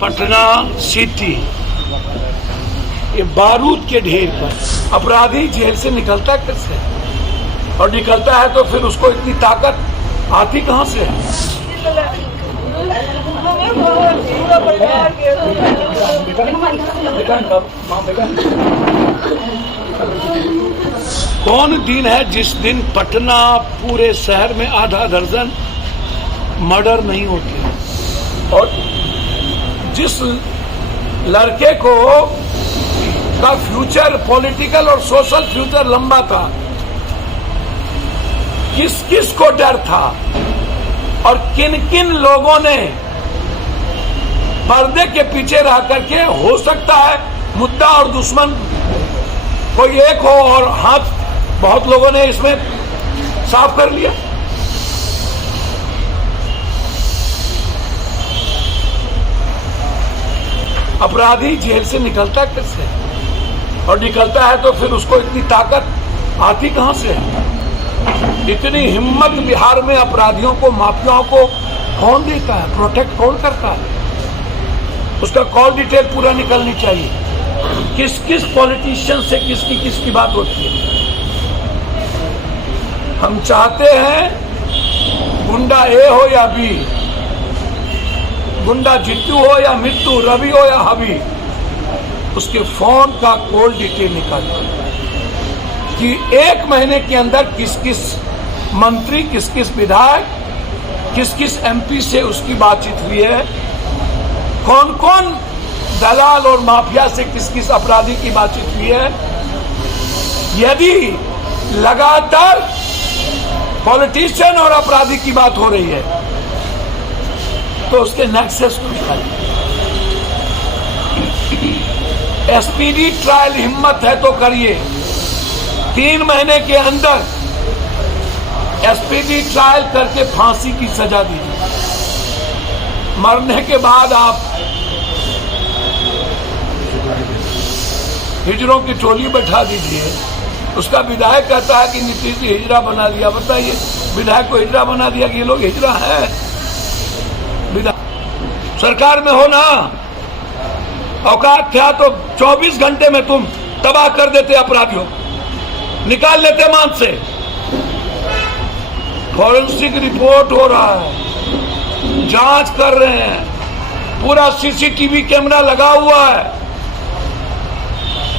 Patna city ये बारूद के ढेर पर अपराधी जेल से निकलता कैसे और निकलता है तो फिर उसको इतनी ताकत आती कहां से है? कौन दिन है जिस दिन पटना पूरे शहर में आधा दर्जन मर्डर नहीं होते और जिस लड़के को का फ्यूचर पॉलिटिकल और सोशल फ्यूचर लंबा था, किस किस को डर था और किन किन लोगों ने पर्दे के पीछे रह करके, हो सकता है मुद्दा और दुश्मन कोई एक हो और हाथ बहुत लोगों ने इसमें साफ कर लिया। अपराधी जेल से निकलता कैसे और निकलता है तो फिर उसको इतनी ताकत आती कहां से है? इतनी हिम्मत बिहार में अपराधियों को, माफियाओं को कौन देता है, प्रोटेक्ट कौन करता है? उसका कॉल डिटेल पूरा निकलनी चाहिए। किस किस पॉलिटिशियन से किसकी बात होती है। हम चाहते हैं गुंडा ए हो या बी, गुंडा जित्तू हो या मिट्टू, रवि हो या हबी, उसके फोन का कॉल डिटेल निकालिए कि एक महीने के अंदर किस किस मंत्री, किस किस विधायक, किस किस एमपी से उसकी बातचीत हुई है, कौन कौन दलाल और माफिया से किस किस अपराधी की बातचीत हुई है। यदि लगातार पॉलिटिशियन और अपराधी की बात हो रही है तो उसके नेक्सस को निकालिए। एसपीडी ट्रायल हिम्मत है तो करिए, 3 महीने के अंदर एसपीडी ट्रायल करके फांसी की सजा दीजिए। मरने के बाद आप हिजड़ों की टोली बैठा दीजिए। उसका विधायक कहता है कि नीतीश जी हिजड़ा बना दिया। बताइए, विधायक को हिजड़ा बना दिया कि ये लोग हिजड़ा है? सरकार में हो ना, औकात था तो 24 घंटे में तुम तबाह कर देते अपराधियों, निकाल लेते मान से। फॉरेंसिक रिपोर्ट हो रहा है, जांच कर रहे हैं, पूरा सीसीटीवी कैमरा लगा हुआ है,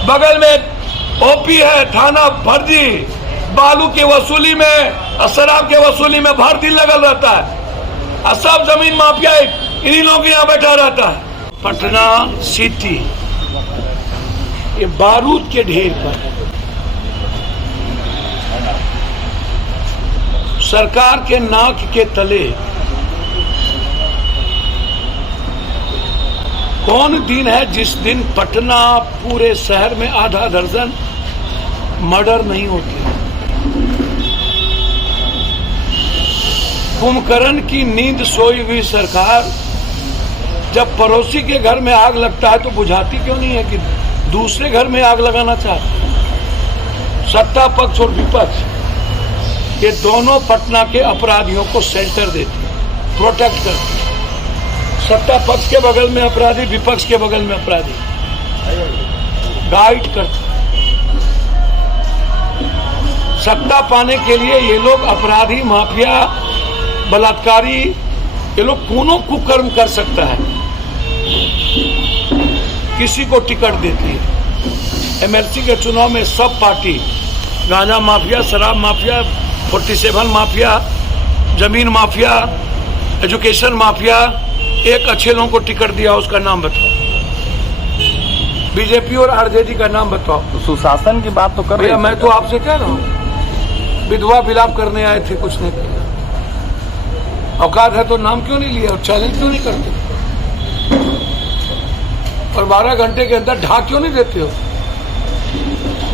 बगल में ओपी है, थाना भर्ती, बालू की वसूली में, शराब के वसूली में भर दिन लगल रहता है और सब जमीन माफिया इन्हीं लोगों के यहाँ बैठा रहता है। पटना सिटी ये बारूद के ढेर पर सरकार के नाक के तले कौन दिन है जिस दिन पटना पूरे शहर में आधा दर्जन मर्डर नहीं होते? कुंभकर्ण की नींद सोई हुई सरकार जब पड़ोसी के घर में आग लगता है तो बुझाती क्यों नहीं है कि दूसरे घर में आग लगाना चाहती? सत्ता पक्ष और विपक्ष ये दोनों पटना के अपराधियों को शेल्टर देती, प्रोटेक्ट करती। सत्ता पक्ष के बगल में अपराधी, विपक्ष के बगल में अपराधी, गाइड करते। सत्ता पाने के लिए ये लोग अपराधी, माफिया, बलात्कारी, ये लोग कौनों कुकर्म कर सकता है, किसी को टिकट देती है। एमएलसी के चुनाव में सब पार्टी, गांजा माफिया, शराब माफिया, 47 माफिया, जमीन माफिया, एजुकेशन माफिया, एक अच्छे लोगों को टिकट दिया, उसका नाम बताओ। बीजेपी और आरजेडी का नाम बताओ। तो सुशासन की बात तो कर रहे हैं। मैं तो आपसे कह रहा हूँ, विधवा विलाप करने आए थे, कुछ नहीं किया। औकात है तो नाम क्यों नहीं लिया और चैलेंज क्यों नहीं करते? और 12 घंटे के अंदर ढाक क्यों नहीं देते हो?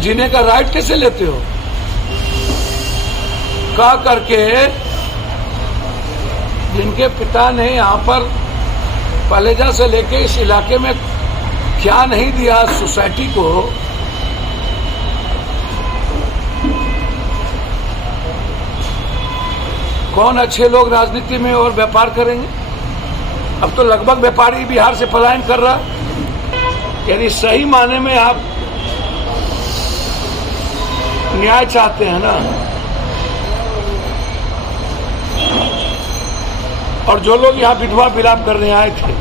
जीने का राइट कैसे लेते हो? कह करके जिनके पिता ने यहाँ पर पलेजा से लेके इस इलाके में क्या नहीं दिया सोसाइटी को, कौन अच्छे लोग राजनीति में और व्यापार करेंगे? अब तो लगभग व्यापारी बिहार से पलायन कर रहा। यदि सही माने में आप न्याय चाहते हैं ना, और जो लोग यहाँ विधवा विलाप करने आए थे,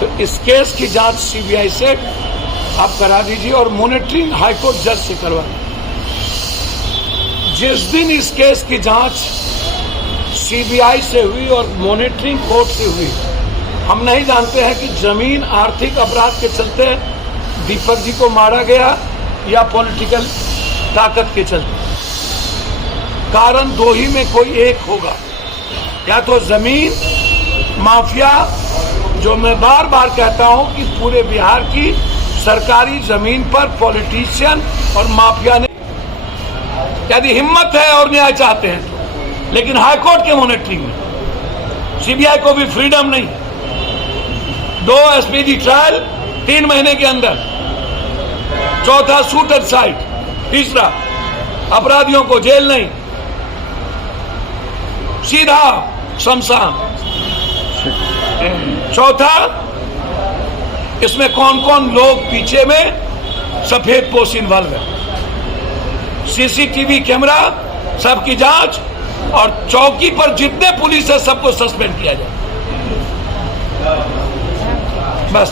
तो इस केस की जांच सीबीआई से आप करा दीजिए और मॉनिटरिंग हाईकोर्ट जज से करवा दीजिए। जिस दिन इस केस की जांच सीबीआई से हुई और मॉनिटरिंग कोर्ट से हुई, हम नहीं जानते हैं कि जमीन आर्थिक अपराध के चलते दीपक जी को मारा गया या पॉलिटिकल ताकत के चलते। कारण दो ही में कोई एक होगा, या तो जमीन माफिया, जो मैं बार बार कहता हूं कि पूरे बिहार की सरकारी जमीन पर पॉलिटिशियन और माफिया ने, यदि हिम्मत है और न्याय चाहते हैं तो, लेकिन हाईकोर्ट के मॉनिटरिंग में सीबीआई को भी फ्रीडम नहीं। 2 एसपीजी ट्रायल 3 महीने के अंदर, चौथा शूट एट साइट, तीसरा अपराधियों को जेल नहीं, सीधा शमशान, चौथा इसमें कौन कौन लोग पीछे में सफेद पोश इन्वॉल्व है, सीसीटीवी कैमरा सबकी जांच, और चौकी पर जितने पुलिस है सबको सस्पेंड किया जाए। बस